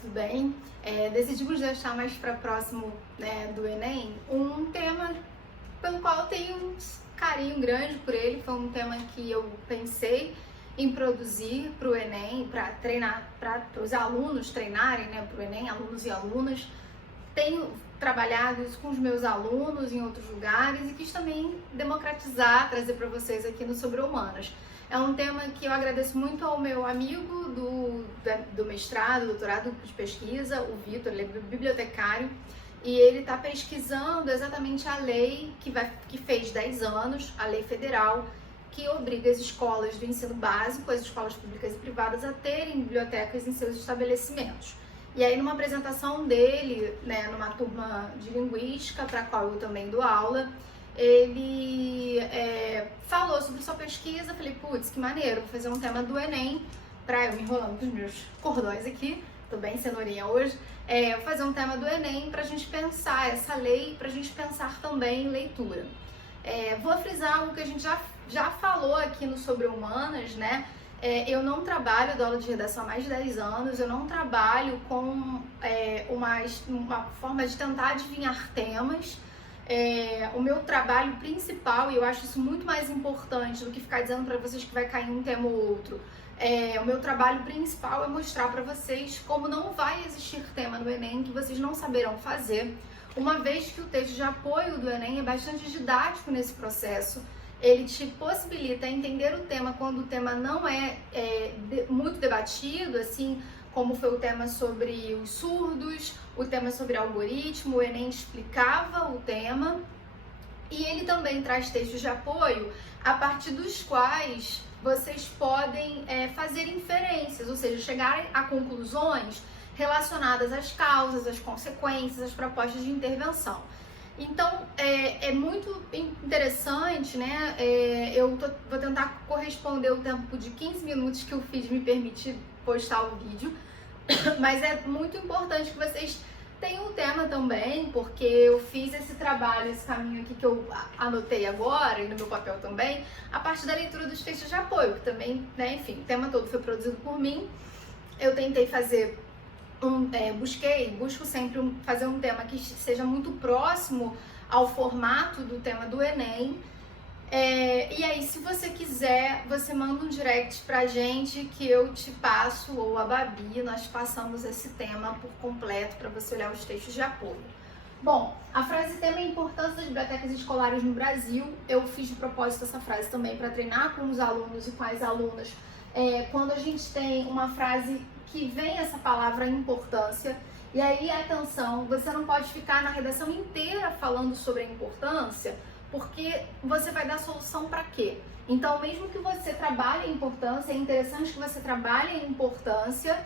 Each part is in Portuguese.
tudo bem? Decidimos deixar mais para próximo, né, do Enem um tema pelo qual eu tenho um carinho grande por ele. Foi um tema que eu pensei em produzir para o Enem, para treinar, para os alunos treinarem, né, para o Enem, alunos e alunas. Tenho trabalhado isso com os meus alunos em outros lugares e quis também democratizar, trazer para vocês aqui no Sobre Humanas. É um tema que eu agradeço muito ao meu amigo do mestrado, doutorado de pesquisa, o Vitor. Ele é bibliotecário e ele está pesquisando exatamente a lei que fez 10 anos, a lei federal, que obriga as escolas do ensino básico, as escolas públicas e privadas, a terem bibliotecas em seus estabelecimentos. E aí, numa apresentação dele, né, numa turma de linguística, para a qual eu também dou aula, ele falou sobre sua pesquisa. Falei, putz, que maneiro, vou fazer um tema do Enem, eu me enrolando com os meus cordões aqui, tô bem cenourinha hoje, vou fazer um tema do Enem pra gente pensar essa lei, pra gente pensar também em leitura. Vou frisar algo que a gente já falou aqui no Sobre Humanas, né? Eu não trabalho, dou aula de redação há mais de 10 anos, eu não trabalho com uma forma de tentar adivinhar temas. O meu trabalho principal, e eu acho isso muito mais importante do que ficar dizendo para vocês que vai cair um tema ou outro, o meu trabalho principal é mostrar para vocês como não vai existir tema no Enem que vocês não saberão fazer, uma vez que o texto de apoio do Enem é bastante didático nesse processo. Ele te possibilita entender o tema quando o tema não é muito debatido, assim como foi o tema sobre os surdos, o tema sobre algoritmo. O Enem explicava o tema e ele também traz textos de apoio a partir dos quais vocês podem fazer inferências, ou seja, chegarem a conclusões relacionadas às causas, às consequências, às propostas de intervenção. Então, é muito interessante, né? Vou tentar corresponder o tempo de 15 minutos que o feed me permite postar o vídeo, mas é muito importante que vocês tenham o tema também, porque eu fiz esse trabalho, esse caminho aqui que eu anotei agora, e no meu papel também, a partir da leitura dos textos de apoio, que também, né, enfim, o tema todo foi produzido por mim. Eu tentei fazer busco sempre fazer um tema que seja muito próximo ao formato do tema do Enem. E aí, se você quiser, você manda um direct pra gente que eu te passo, ou a Babi, nós passamos esse tema por completo para você olhar os textos de apoio. Bom, a frase tema é a importância das bibliotecas escolares no Brasil. Eu fiz de propósito essa frase também para treinar com os alunos e com as alunas. Quando a gente tem uma frase que vem essa palavra importância, e aí, atenção, você não pode ficar na redação inteira falando sobre a importância, porque você vai dar solução para quê? Então, mesmo que você trabalhe a importância, é interessante que você trabalhe a importância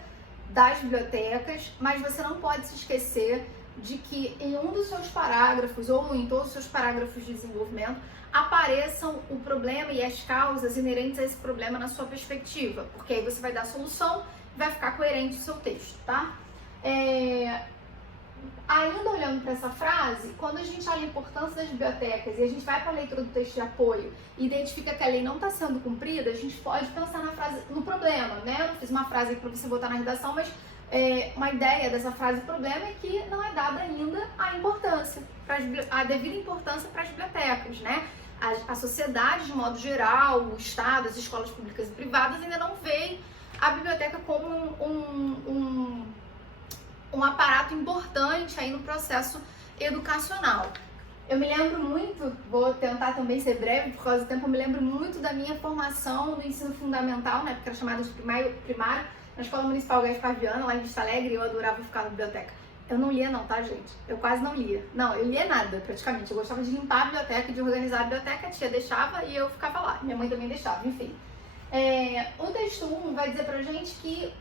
das bibliotecas, mas você não pode se esquecer de que em um dos seus parágrafos, ou em todos os seus parágrafos de desenvolvimento, apareçam o problema e as causas inerentes a esse problema na sua perspectiva, porque aí você vai dar solução e vai ficar coerente o seu texto, tá? Ainda olhando para essa frase, quando a gente olha a importância das bibliotecas e a gente vai para a leitura do texto de apoio e identifica que a lei não está sendo cumprida, a gente pode pensar na frase, no problema, né? Eu não fiz uma frase para você botar na redação, mas uma ideia dessa frase problema é que não é dada ainda a devida importância para as bibliotecas, né? A sociedade, de modo geral, o Estado, as escolas públicas e privadas ainda não veem a biblioteca como um aparato importante aí no processo educacional. Eu me lembro muito, vou tentar também ser breve por causa do tempo, eu me lembro muito da minha formação no ensino fundamental, né, porque era chamada de primário, na Escola Municipal Gaspar Viana, lá em Vista Alegre, e eu adorava ficar na biblioteca. Eu não lia não, tá, gente? Eu quase não lia. Não, eu lia nada, praticamente. Eu gostava de limpar a biblioteca, de organizar a biblioteca, a tia deixava e eu ficava lá. Minha mãe também deixava, enfim. O texto 1 vai dizer pra gente que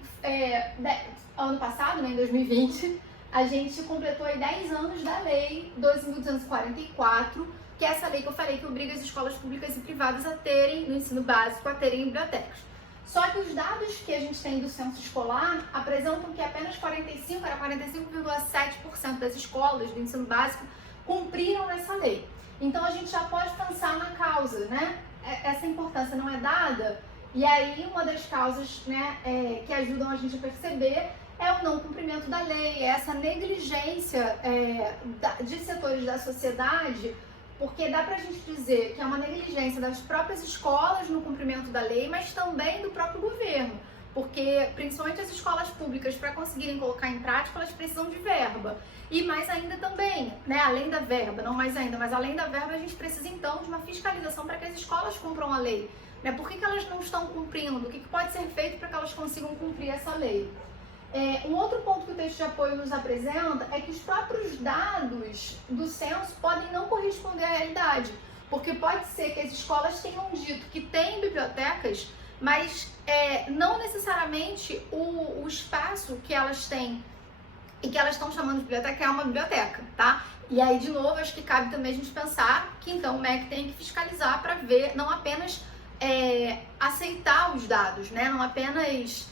ano passado, né, em 2020, a gente completou aí 10 anos da lei 12.244, que é essa lei que eu falei que obriga as escolas públicas e privadas a terem, no ensino básico, a terem bibliotecas. Só que os dados que a gente tem do censo escolar apresentam que apenas 45,7% das escolas do ensino básico cumpriram essa lei. Então a gente já pode pensar na causa, né? Essa importância não é dada, e aí uma das causas, né, que ajudam a gente a perceber é o não cumprimento descumprimento da lei, é essa negligência de setores da sociedade, porque dá pra gente dizer que é uma negligência das próprias escolas no cumprimento da lei, mas também do próprio governo, porque principalmente as escolas públicas, para conseguirem colocar em prática, elas precisam de verba. E mais ainda também, né, além da verba, não mais ainda, mas além da verba, a gente precisa então de uma fiscalização para que as escolas cumpram a lei. Né? Por que elas não estão cumprindo? O que pode ser feito para que elas consigam cumprir essa lei? Um outro ponto que o texto de apoio nos apresenta é que os próprios dados do censo podem não corresponder à realidade, porque pode ser que as escolas tenham dito que tem bibliotecas, mas não necessariamente o espaço que elas têm e que elas estão chamando de biblioteca é uma biblioteca, tá? E aí, de novo, acho que cabe também a gente pensar que então o MEC tem que fiscalizar para ver, não apenas aceitar os dados, né? Não apenas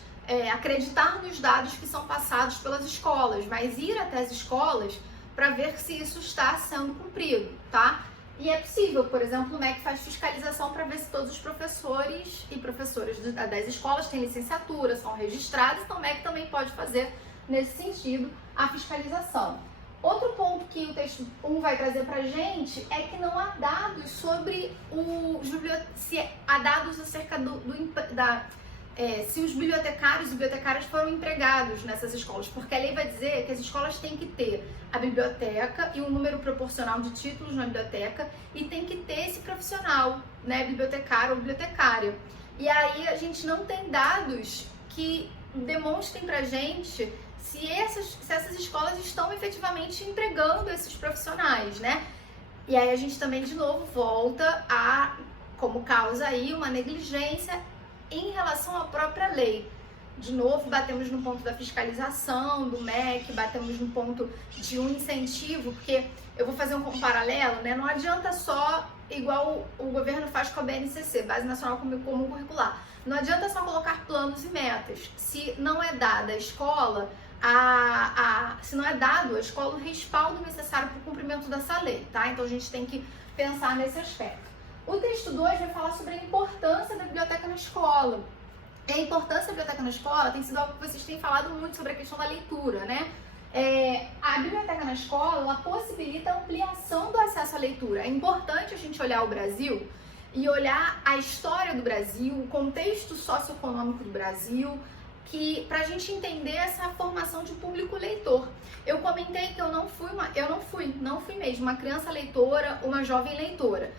acreditar nos dados que são passados pelas escolas, mas ir até as escolas para ver se isso está sendo cumprido, tá? E é possível, por exemplo, o MEC faz fiscalização para ver se todos os professores e professoras das escolas têm licenciatura, são registrados, então o MEC também pode fazer, nesse sentido, a fiscalização. Outro ponto que o texto 1 vai trazer para a gente é que não há dados sobre se há dados acerca se os bibliotecários e bibliotecárias foram empregados nessas escolas, porque a lei vai dizer que as escolas têm que ter a biblioteca e um número proporcional de títulos na biblioteca e tem que ter esse profissional, né, bibliotecário ou bibliotecária. E aí a gente não tem dados que demonstrem pra gente se essas escolas estão efetivamente empregando esses profissionais, né? E aí a gente também, de novo, volta como causa aí uma negligência em relação à própria lei. De novo, batemos no ponto da fiscalização do MEC, batemos no ponto de um incentivo, porque eu vou fazer um paralelo, né? Não adianta só, igual o governo faz com a BNCC, Base Nacional Comum Curricular, não adianta só colocar planos e metas, se não é dada à escola, se não é dado à escola o respaldo necessário para o cumprimento dessa lei, tá? Então a gente tem que pensar nesse aspecto. O texto 2 vai falar sobre a importância da biblioteca na escola. E a importância da biblioteca na escola tem sido algo que vocês têm falado muito sobre a questão da leitura, né? A biblioteca na escola, ela possibilita a ampliação do acesso à leitura. É importante a gente olhar o Brasil e olhar a história do Brasil, o contexto socioeconômico do Brasil, para a gente entender essa formação de público leitor. Eu comentei que eu não fui mesmo uma criança leitora, uma jovem leitora.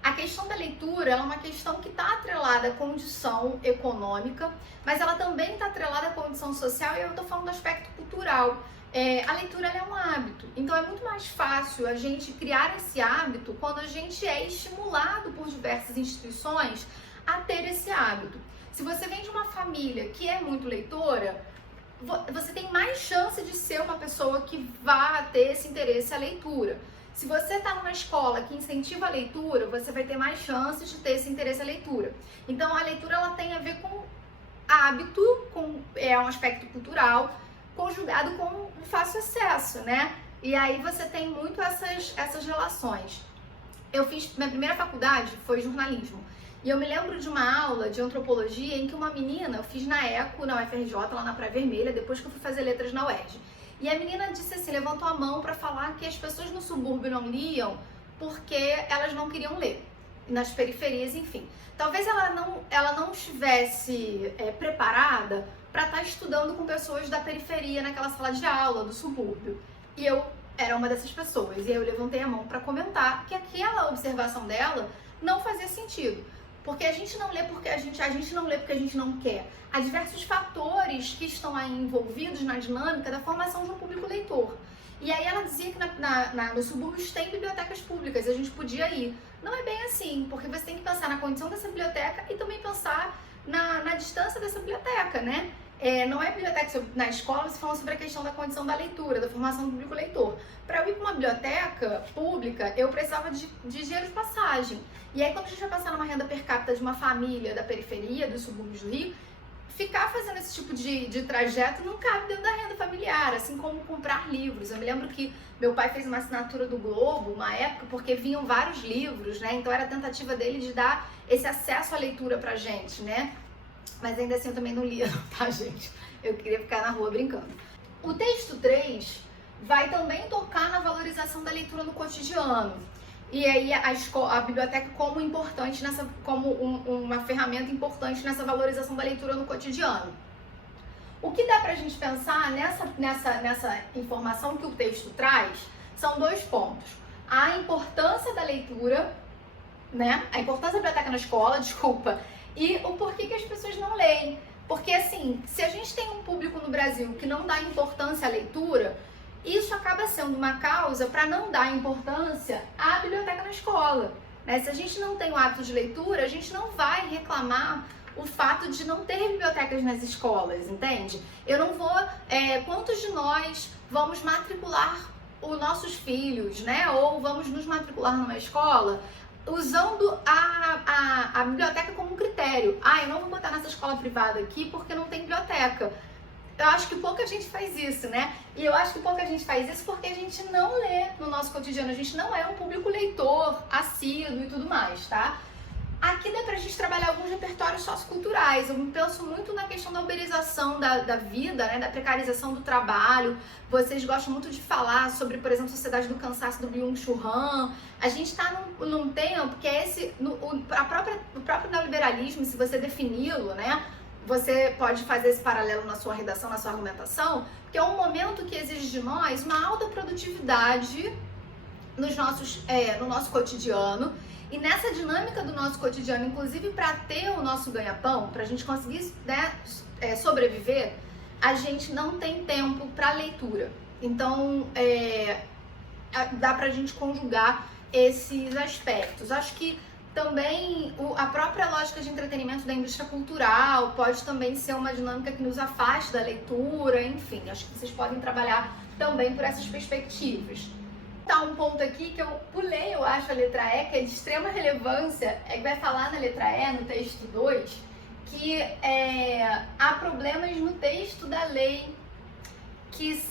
A questão da leitura é uma questão que está atrelada à condição econômica, mas ela também está atrelada à condição social, e eu estou falando do aspecto cultural. A leitura é um hábito, então é muito mais fácil a gente criar esse hábito quando a gente é estimulado por diversas instituições a ter esse hábito. Se você vem de uma família que é muito leitora, você tem mais chance de ser uma pessoa que vá ter esse interesse à leitura. Se você está numa escola que incentiva a leitura, você vai ter mais chances de ter esse interesse à leitura. Então, a leitura ela tem a ver com hábito, é um aspecto cultural, conjugado com um fácil acesso, né? E aí você tem muito essas relações. Minha primeira faculdade foi jornalismo. E eu me lembro de uma aula de antropologia em que uma menina, eu fiz na ECO, na UFRJ, lá na Praia Vermelha, depois que eu fui fazer letras na UERJ. E a menina disse assim, levantou a mão para falar que as pessoas no subúrbio não liam porque elas não queriam ler, nas periferias, enfim. Talvez ela não estivesse preparada para estar estudando com pessoas da periferia naquela sala de aula, do subúrbio. E eu era uma dessas pessoas, e aí eu levantei a mão para comentar que aquela observação dela não fazia sentido. Porque a gente não lê porque a gente não lê porque a gente não quer. Há diversos fatores que estão aí envolvidos na dinâmica da formação de um público leitor. E aí ela dizia que nos subúrbios tem bibliotecas públicas e a gente podia ir. Não é bem assim, porque você tem que pensar na condição dessa biblioteca e também pensar na distância dessa biblioteca, né? Não é biblioteca na escola, você fala sobre a questão da condição da leitura, da formação do público leitor. Para eu ir para uma biblioteca pública, eu precisava de dinheiro de passagem. E aí, quando a gente vai passar numa renda per capita de uma família da periferia, dos subúrbios do Rio, ficar fazendo esse tipo de trajeto não cabe dentro da renda familiar, assim como comprar livros. Eu me lembro que meu pai fez uma assinatura do Globo, uma época, porque vinham vários livros, né? Então era a tentativa dele de dar esse acesso à leitura pra gente, né? Mas ainda assim eu também não lia, tá, gente? Eu queria ficar na rua brincando. O texto 3 vai também tocar na valorização da leitura no cotidiano. E aí a biblioteca como importante como uma ferramenta importante nessa valorização da leitura no cotidiano. O que dá pra gente pensar nessa informação que o texto traz são 2 pontos. A importância da leitura, né? A importância da biblioteca na escola, desculpa, e o porquê que as pessoas não leem. Porque assim, se a gente tem um público no Brasil que não dá importância à leitura, isso acaba sendo uma causa para não dar importância à biblioteca na escola, né? Se a gente não tem o hábito de leitura, a gente não vai reclamar o fato de não ter bibliotecas nas escolas, entende? Eu não vou... quantos de nós vamos matricular os nossos filhos, né? Ou vamos nos matricular numa escola usando a biblioteca como um critério. Eu não vou botar nessa escola privada aqui porque não tem biblioteca. Eu acho que pouca gente faz isso, né? E eu acho que pouca gente faz isso porque a gente não lê no nosso cotidiano, a gente não é um público leitor, assíduo e tudo mais, tá? Aqui dá pra gente trabalhar alguns repertórios socioculturais. Eu penso muito na questão da uberização da vida, né? Da precarização do trabalho. Vocês gostam muito de falar sobre, por exemplo, a Sociedade do Cansaço do Byung-Chul Han. A gente tá num tempo que é o próprio neoliberalismo, se você defini-lo, né? Você pode fazer esse paralelo na sua redação, na sua argumentação, que é um momento que exige de nós uma alta produtividade no nosso cotidiano. E nessa dinâmica do nosso cotidiano, inclusive para ter o nosso ganha-pão, para a gente conseguir, né, sobreviver, a gente não tem tempo para leitura. Então, dá para a gente conjugar esses aspectos. Acho que também a própria lógica de entretenimento da indústria cultural pode também ser uma dinâmica que nos afaste da leitura, enfim, acho que vocês podem trabalhar também por essas perspectivas. Tá um ponto aqui que eu pulei, eu acho, a letra E, que é de extrema relevância, que vai falar na letra E, no texto 2, que há problemas no texto da lei, que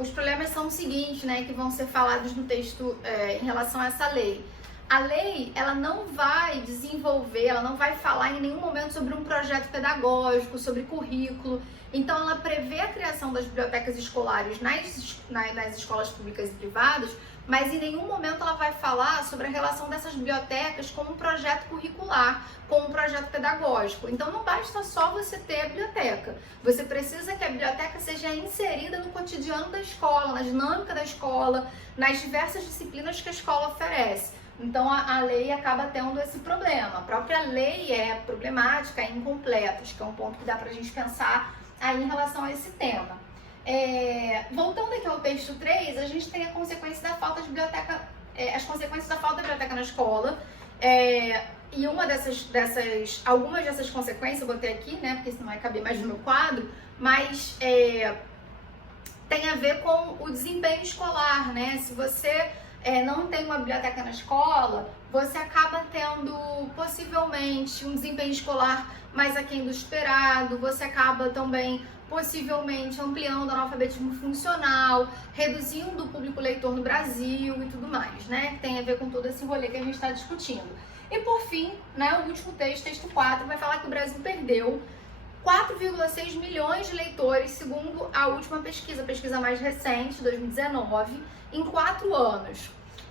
os problemas são os seguintes, né, que vão ser falados no texto em relação a essa lei. A lei, ela não vai desenvolver, ela não vai falar em nenhum momento sobre um projeto pedagógico, sobre currículo. Então, ela prevê a criação das bibliotecas escolares nas escolas públicas e privadas, mas em nenhum momento ela vai falar sobre a relação dessas bibliotecas com um projeto curricular, com um projeto pedagógico. Então, não basta só você ter a biblioteca. Você precisa que a biblioteca seja inserida no cotidiano da escola, na dinâmica da escola, nas diversas disciplinas que a escola oferece. Então a lei acaba tendo esse problema. A própria lei é problemática, é incompleta. Acho que é um ponto que dá pra gente pensar aí em relação a esse tema. Voltando aqui ao texto 3, a gente tem a consequência da falta de biblioteca, as consequências da falta de biblioteca na escola. E algumas dessas consequências eu botei aqui, né? Porque senão vai caber mais no meu quadro, mas tem a ver com o desempenho escolar, né? Se você não tem uma biblioteca na escola, você acaba tendo possivelmente um desempenho escolar mais aquém do esperado, você acaba também possivelmente ampliando o analfabetismo funcional, reduzindo o público leitor no Brasil e tudo mais, né? Que tem a ver com todo esse rolê que a gente está discutindo. E por fim, né, o último texto 4, vai falar que o Brasil perdeu 4,6 milhões de leitores, segundo a última pesquisa, a pesquisa mais recente, 2019, em 4 anos.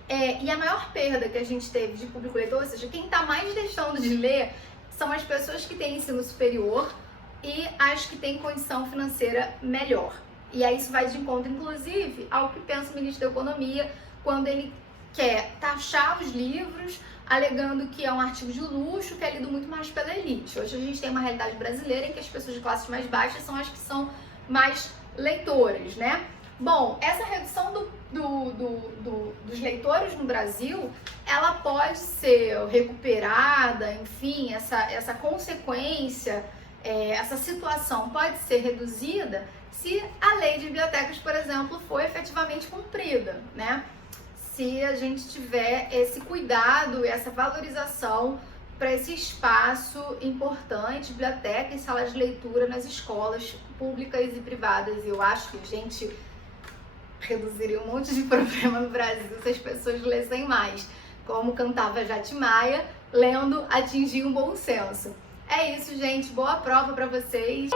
E a maior perda que a gente teve de público leitor, ou seja, quem está mais deixando de ler, são as pessoas que têm ensino superior e as que têm condição financeira melhor. E aí isso vai de encontro, inclusive, ao que pensa o ministro da Economia, quando ele quer taxar os livros, alegando que é um artigo de luxo que é lido muito mais pela elite. Hoje a gente tem uma realidade brasileira em que as pessoas de classes mais baixas são as que são mais leitoras, né? Bom, essa redução dos leitores no Brasil, ela pode ser recuperada, enfim, essa consequência, essa situação pode ser reduzida se a lei de bibliotecas, por exemplo, for efetivamente cumprida, né? Se a gente tiver esse cuidado e essa valorização para esse espaço importante, biblioteca e sala de leitura nas escolas públicas e privadas. Eu acho que a gente reduziria um monte de problema no Brasil se as pessoas lessem mais. Como cantava Jati Maia, lendo atingir um bom senso. É isso, gente. Boa prova para vocês.